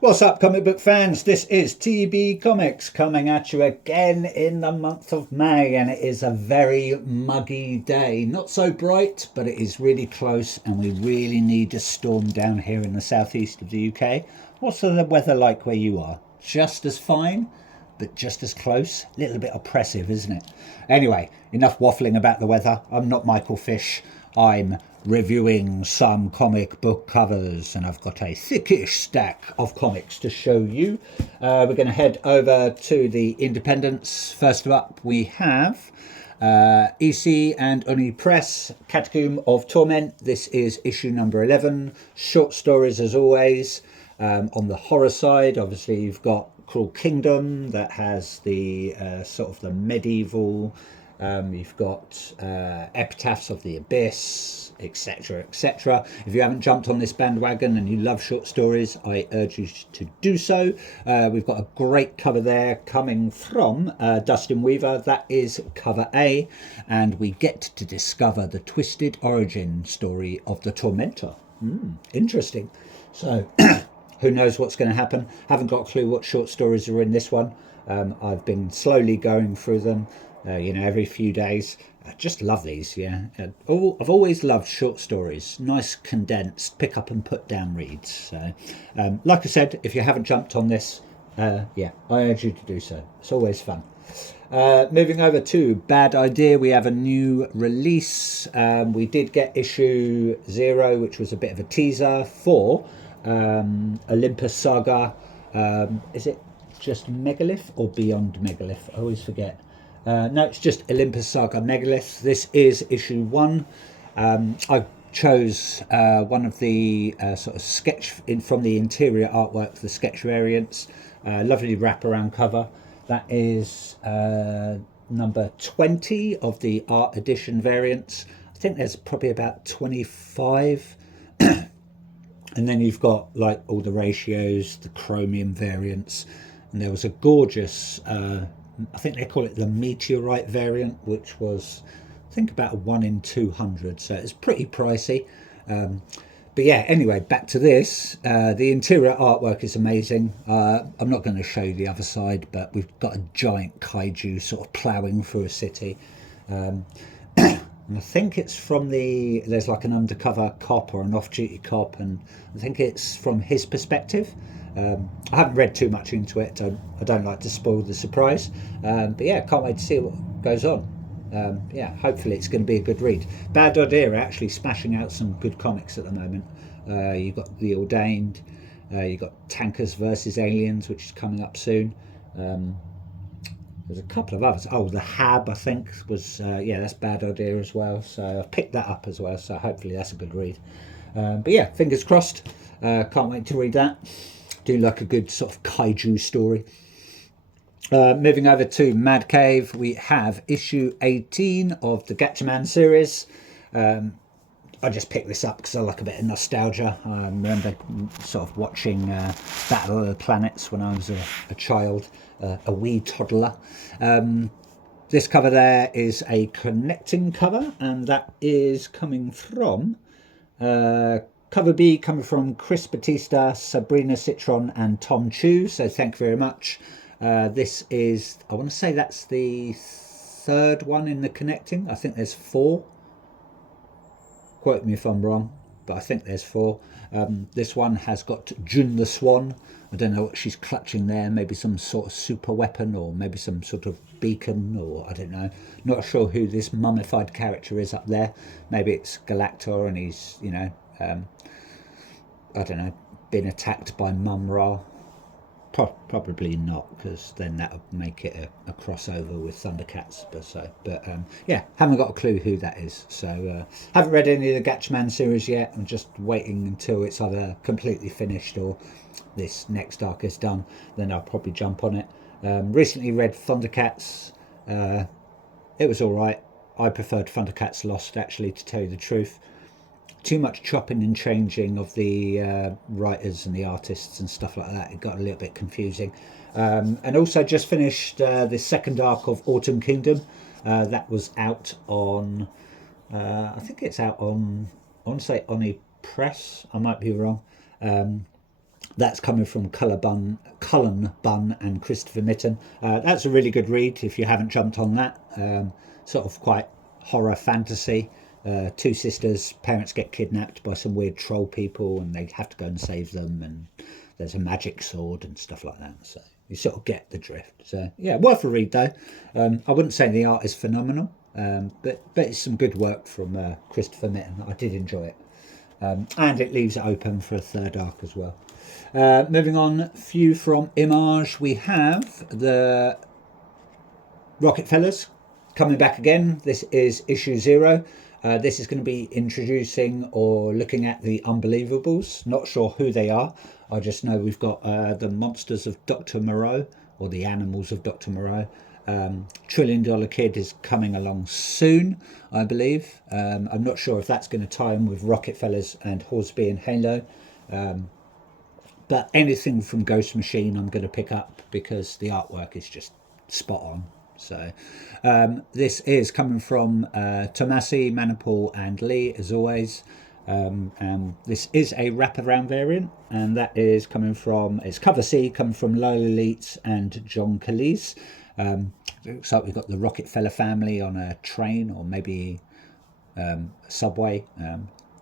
What's up, comic book fans? This is TB Comics coming at you again in the month of May, and it is a very muggy day. Not so bright, but it is really close, and we really need a storm down here in the southeast of the UK. What's the weather like where you are? Just as fine, but just as close. A little bit oppressive, isn't it? Anyway, enough waffling about the weather. I'm not Michael Fish. I'm reviewing some comic book covers, and I've got a thickish stack of comics to show you. We're going to head over to the Independents. First up, we have EC and Oni Press, Catacomb of Torment. This is issue number 11. Short stories as always. On the horror side, obviously you've got Cruel Kingdom that has the sort of the medieval. You've got Epitaphs of the Abyss, etc., etc. If you haven't jumped on this bandwagon and you love short stories, I urge you to do so. We've got a great cover there coming from Dustin Weaver. That is cover A, and we get to discover the twisted origin story of the Tormentor. Interesting. So who knows what's going to happen? Haven't got a clue what short stories are in this one. I've been slowly going through them, every few days. I just love these, yeah. I've always loved short stories, nice condensed, pick up and put down reads. So, like I said, if you haven't jumped on this, I urge you to do so. It's always fun. Moving over to Bad Idea, we have a new release. We did get issue 0, which was a bit of a teaser for Olympus Saga. Is it just Megalith or Beyond Megalith? I always forget. No, it's just Olympus Saga Megalith. This is issue 1. I chose one of the sort of sketch from the interior artwork, the sketch variants. Lovely wraparound cover. That is number 20 of the art edition variants. I think there's probably about 25. And then you've got like all the ratios, the chromium variants, and there was a gorgeous, I think they call it the meteorite variant, which was, I think, about a 1 in 200. So it's pretty pricey. But yeah, anyway, back to this. The interior artwork is amazing. I'm not going to show you the other side, but we've got a giant kaiju sort of ploughing through a city. And I think it's from there's like an undercover cop or an off-duty cop, and I think it's from his perspective. I haven't read too much into it. I don't like to spoil the surprise. But yeah, can't wait to see what goes on. Hopefully it's going to be a good read. Bad Idea are actually smashing out some good comics at the moment. You've got The Ordained, you've got Tankers versus Aliens, which is coming up soon. There's a couple of others. Oh, The Hab, I think, was, that's Bad Idea as well. So I've picked that up as well. So hopefully that's a good read. But yeah, fingers crossed. Can't wait to read that. Do like a good sort of kaiju story. Moving over to Mad Cave, we have issue 18 of the Gatchaman series. I just picked this up because I like a bit of nostalgia. I remember sort of watching Battle of the Planets when I was a child, a wee toddler. This cover there is a connecting cover, and that is coming from cover B, coming from Chris Batista, Sabrina Citron and Tom Chu. So thank you very much. This is, I want to say that's the third one in the connecting. I think there's 4. Quote me if I'm wrong, but I think there's 4. This one has got June the Swan. I don't know what she's clutching there. Maybe some sort of super weapon, or maybe some sort of beacon, or I don't know. Not sure who this mummified character is up there. Maybe it's Galactor and he's, I don't know, been attacked by Mum-Ra. Probably not, because then that would make it a crossover with Thundercats. But haven't got a clue who that is. So haven't read any of the Gatchaman series yet. I'm just waiting until it's either completely finished or this next arc is done. Then I'll probably jump on it. Recently read Thundercats. It was all right. I preferred Thundercats Lost, actually, to tell you the truth. Too much chopping and changing of the writers and the artists and stuff like that. It got a little bit confusing. And also just finished the second arc of Autumn Kingdom. That was out on, I think it's out on, I want to say Oni Press. I might be wrong. That's coming from Cullen Bunn and Christopher Mitten. That's a really good read if you haven't jumped on that. Sort of quite horror fantasy. Two sisters, parents get kidnapped by some weird troll people and they have to go and save them, and there's a magic sword and stuff like that. So you sort of get the drift. So yeah, worth a read though. I wouldn't say the art is phenomenal, but it's some good work from Christopher Mitten. I did enjoy it. And it leaves it open for a third arc as well. Moving on, few from Image, we have the Rocketfellas coming back again. This is issue 0. This is going to be introducing or looking at the Unbelievables. Not sure who they are. I just know we've got the monsters of Dr. Moreau, or the animals of Dr. Moreau. $1 Trillion Kid is coming along soon, I believe. I'm not sure if that's going to tie in with Rocketfellas and Horsby and Halo. But anything from Ghost Machine I'm going to pick up because the artwork is just spot on. So this is coming from Tomasi, Manipul and Lee, as always. This is a wraparound variant, and that is coming from, it's cover C, coming from Lola Leitz and John Calise. Looks like we've got the Rocketfeller family on a train, or maybe a subway.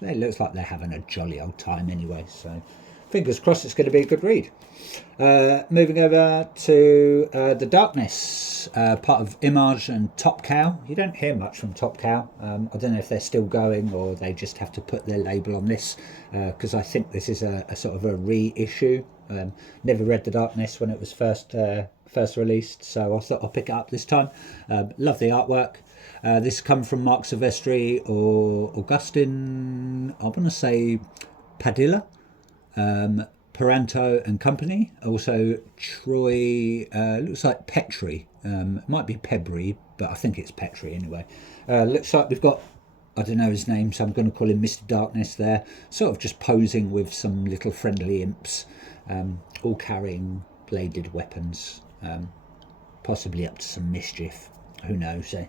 It looks like they're having a jolly old time anyway, so fingers crossed it's going to be a good read. Moving over to The Darkness, part of Image and Top Cow. You don't hear much from Top Cow. I don't know if they're still going or they just have to put their label on this, because I think this is a sort of a reissue. Never read The Darkness when it was first released, so I thought I'll pick it up this time. Love the artwork. This comes from Mark Silvestri or Augustin, I want to say Padilla, Peranto and Company. Also Troy, looks like Petri, it might be Pebri, but I think it's Petri anyway. Looks like we've got, I don't know his name, so I'm going to call him Mr. Darkness there, sort of just posing with some little friendly imps, all carrying bladed weapons, possibly up to some mischief, who knows, eh?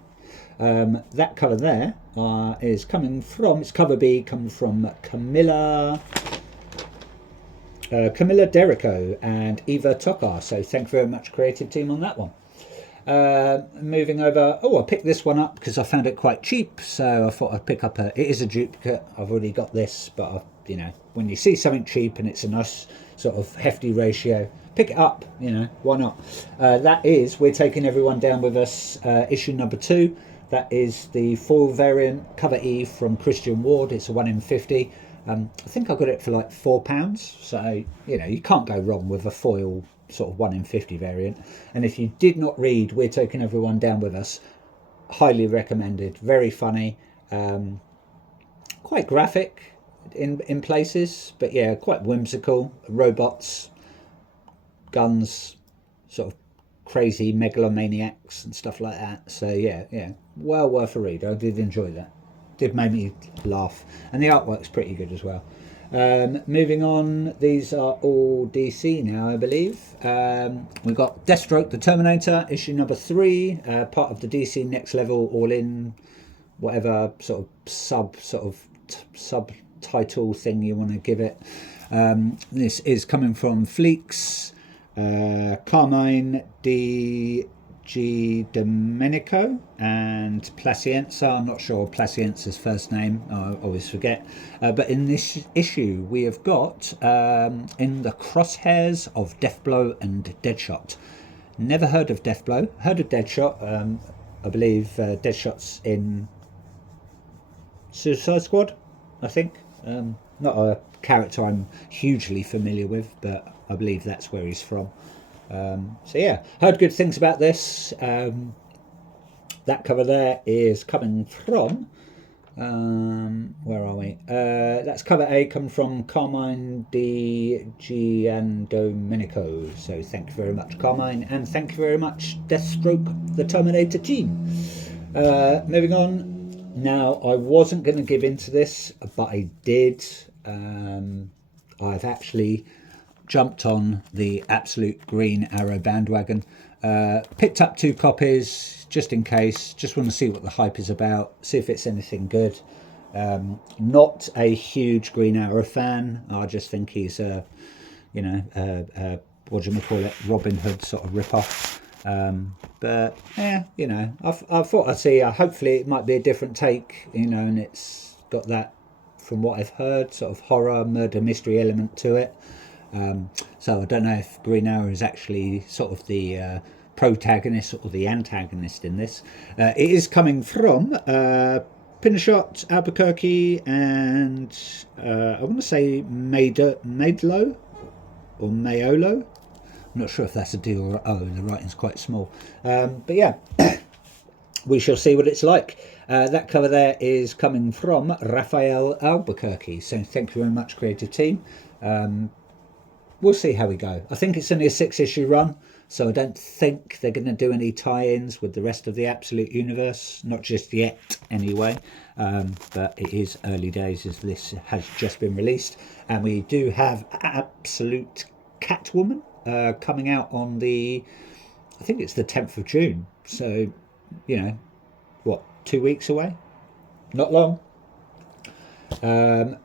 That colour there is coming from, it's cover B, coming from Camilla Derrico and Eva Tokar, so thank you very much, creative team, on that one. Moving over, I picked this one up because I found it quite cheap, so I thought I'd pick up it is a duplicate. I've already got this, but when you see something cheap and it's a nice sort of hefty ratio, pick it up, why not? That is We're Taking Everyone Down With Us, issue number 2. That is the full variant, cover E, from Christian Ward. It's a 1 in 50. I think I got it for like £4, so you can't go wrong with a foil sort of 1 in 50 variant. And if you did not read We're Taking Everyone Down With Us, highly recommended. Very funny, quite graphic in places, but yeah, quite whimsical. Robots, guns, sort of crazy megalomaniacs and stuff like that. So yeah, well worth a read. I did enjoy that. Did make me laugh, and the artwork's pretty good as well. Moving on, these are all DC now, I believe. We've got Deathstroke the Terminator, issue number 3, part of the DC Next Level All In, whatever sort of subtitle thing you want to give it. This is coming from Fleeks, Carmine G. Domenico and Placienza. I'm not sure Placienza's first name, I always forget. But in this issue, we have got in the crosshairs of Deathblow and Deadshot. Never heard of Deathblow, heard of Deadshot. I believe Deadshot's in Suicide Squad, I think. Not a character I'm hugely familiar with, but I believe that's where he's from. So yeah, heard good things about this. That cover there is coming from, where are we? That's cover A, coming from Carmine D. Giandomenico. So thank you very much, Carmine, and thank you very much, Deathstroke the Terminator team. Moving on. Now, I wasn't going to give into this, but I did. I've actually jumped on the Absolute Green Arrow bandwagon, picked up 2 copies just in case, just want to see what the hype is about, see if it's anything good. Not a huge Green Arrow fan, I just think he's a you know, what do you call it, Robin Hood sort of rip-off. But yeah, you know, I thought I'd see. Hopefully, it might be a different take, you know, and it's got that, from what I've heard, sort of horror, murder, mystery element to it. So I don't know if Green Arrow is actually sort of the protagonist or the antagonist in this. It is coming from Pinnershot, Albuquerque, and I want to say Maidlo or Mayolo. I'm not sure if that's a D or an O. The writing's quite small. But yeah, we shall see what it's like. That cover there is coming from Rafael Albuquerque. So thank you very much, creative team. We'll see how we go. I think it's only a 6-issue run, so I don't think they're going to do any tie-ins with the rest of the Absolute Universe, not just yet anyway. But it is early days as this has just been released. And we do have Absolute Catwoman coming out on I think it's the 10th of June. So, you know, what, 2 weeks away? Not long.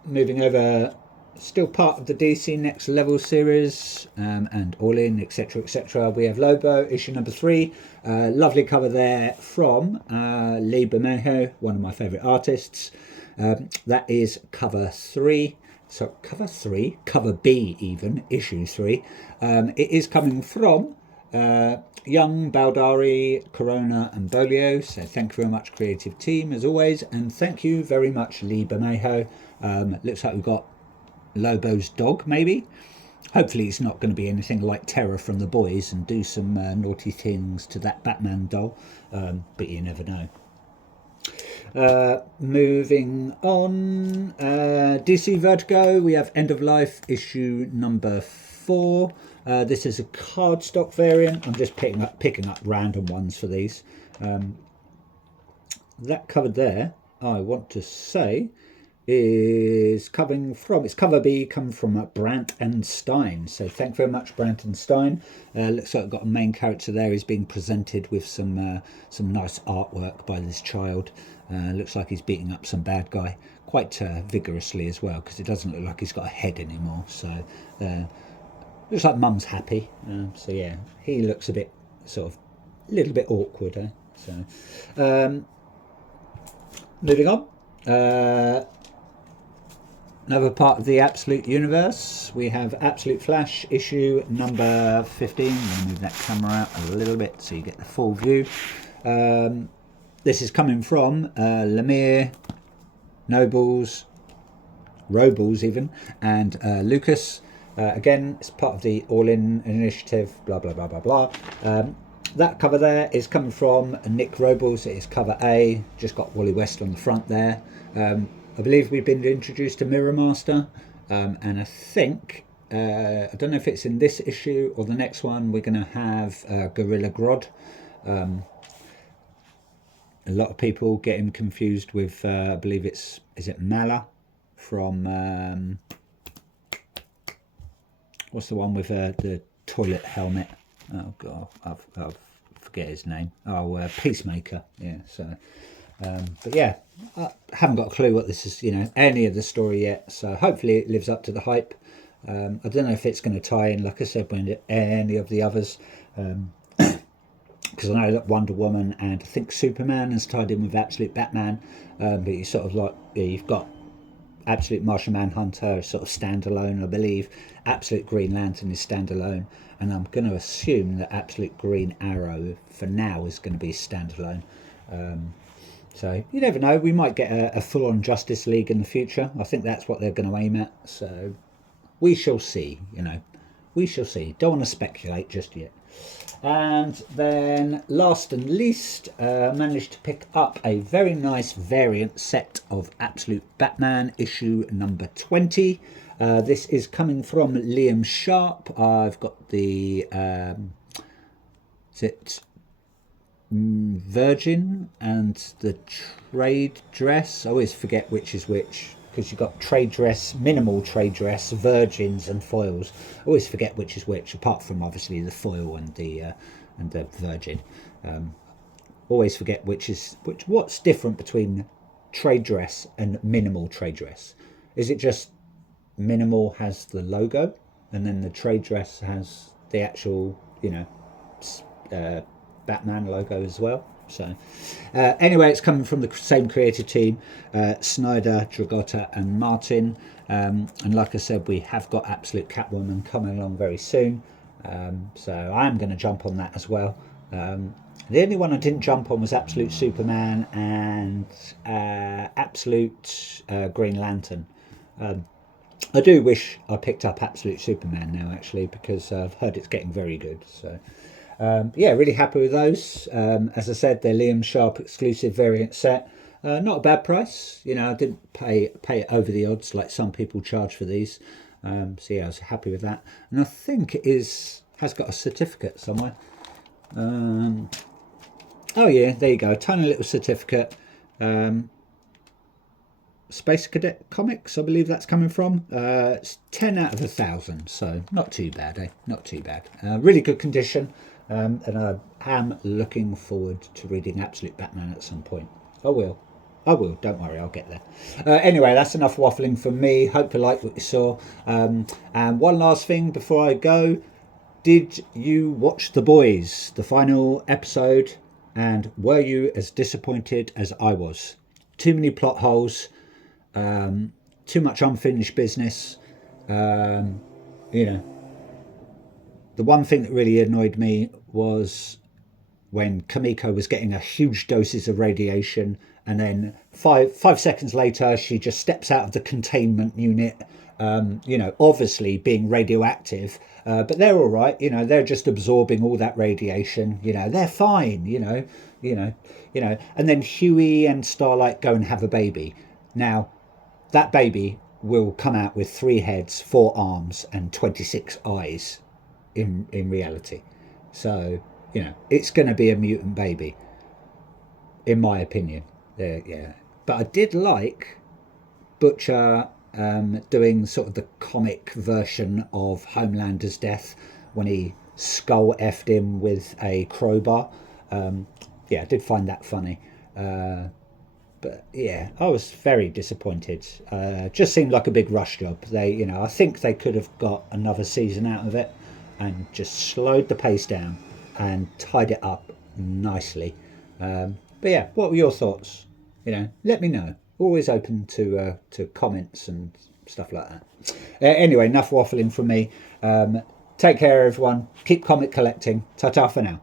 Moving over, still part of the DC Next Level series, and All In, etc., etc. We have Lobo, issue number 3. Lovely cover there from Lee Bermejo, one of my favourite artists. That is cover 3. So cover B even, issue 3. It is coming from Young, Baldari, Corona and Bolio. So thank you very much, creative team, as always. And thank you very much, Lee Bermejo. Looks like we've got Lobo's dog, maybe. Hopefully it's not going to be anything like Terror from the Boys and do some naughty things to that Batman doll. But you never know. Moving on, DC Vertigo, we have End of Life issue number 4. This is a cardstock variant. I'm just picking up random ones for these. That cover there, I want to say, is coming from, it's cover B, come from Brant and Stein. So thank you very much, Brant and Stein. Looks like I've got a main character there. He's being presented with some nice artwork by this child. Looks like he's beating up some bad guy quite vigorously as well, because it doesn't look like he's got a head anymore. So looks like Mum's happy. So yeah, he looks a bit sort of a little bit awkward. So moving on. Another part of the Absolute Universe, we have Absolute Flash issue number 15. I'm going to move that camera out a little bit so you get the full view. This is coming from Lemire, Nobles, Robles even, and Lucas. Again, it's part of the All-In initiative, blah, blah, blah, blah, blah. That cover there is coming from Nick Robles. It is cover A, just got Wally West on the front there. I believe we've been introduced to Mirror Master, and I think, I don't know if it's in this issue or the next one, we're going to have Gorilla Grodd. A lot of people get him confused with, I believe is it Mala from, what's the one with the toilet helmet? Oh God, I'll forget his name. Oh, Peacemaker, yeah, so... but yeah, I haven't got a clue what this is, you know, any of the story yet. So hopefully it lives up to the hype. I don't know if it's going to tie in, like I said, with any of the others. Because I know that Wonder Woman and I think Superman is tied in with Absolute Batman. But you sort of like, yeah, you've got Absolute Martian Manhunter, sort of standalone, I believe. Absolute Green Lantern is standalone. And I'm going to assume that Absolute Green Arrow, for now, is going to be standalone. So you never know, we might get a full-on Justice League in the future. I think that's what they're going to aim at. So we shall see, you know. We shall see. Don't want to speculate just yet. And then last and least, managed to pick up a very nice variant set of Absolute Batman issue number 20. This is coming from Liam Sharp. I've got the... is it... Virgin and the trade dress. I always forget which is which, because you've got trade dress, minimal trade dress, virgins and foils. I always forget which is which, apart from obviously the foil and the virgin. Always forget which. What's different between trade dress and minimal trade dress? Is it just minimal has the logo, and then the trade dress has the actual, Batman logo as well. So anyway, it's coming from the same creative team, Snyder, Dragotta and Martin. And like I said, we have got Absolute Catwoman coming along very soon. So I'm going to jump on that as well. The only one I didn't jump on was Absolute Superman and Absolute Green Lantern. I do wish I picked up Absolute Superman now, actually, because I've heard it's getting very good. So yeah, really happy with those. As I said, they're Liam Sharp exclusive variant set. Not a bad price. I didn't pay it over the odds like some people charge for these. So yeah, I was happy with that. And I think it has got a certificate somewhere. Oh yeah, there you go. Tiny little certificate. Space Cadet Comics, I believe that's coming from. It's 10 out of 1,000, so not too bad, eh? Not too bad. Really good condition, and I am looking forward to reading Absolute Batman at some point. I will, don't worry, I'll get there. Anyway, that's enough waffling from me. Hope you liked what you saw. And one last thing before I go. Did you watch The Boys, the final episode, and were you as disappointed as I was? Too many plot holes, too much unfinished business. The one thing that really annoyed me was when Kamiko was getting a huge doses of radiation, and then five seconds later she just steps out of the containment unit, obviously being radioactive, but they're all right. They're just absorbing all that radiation. They're fine. And then Huey and Starlight go and have a baby. Now that baby will come out with 3 heads, 4 arms and 26 eyes in reality. So it's going to be a mutant baby, in my opinion. Yeah, but I did like Butcher doing sort of the comic version of Homelander's death when he skull effed him with a crowbar. Yeah, I did find that funny. But yeah, I was very disappointed. Just seemed like a big rush job. I think they could have got another season out of it and just slowed the pace down and tied it up nicely. But yeah, what were your thoughts? Let me know. Always open to comments and stuff like that. Anyway, enough waffling from me. Take care, everyone. Keep comic collecting. Ta-ta for now.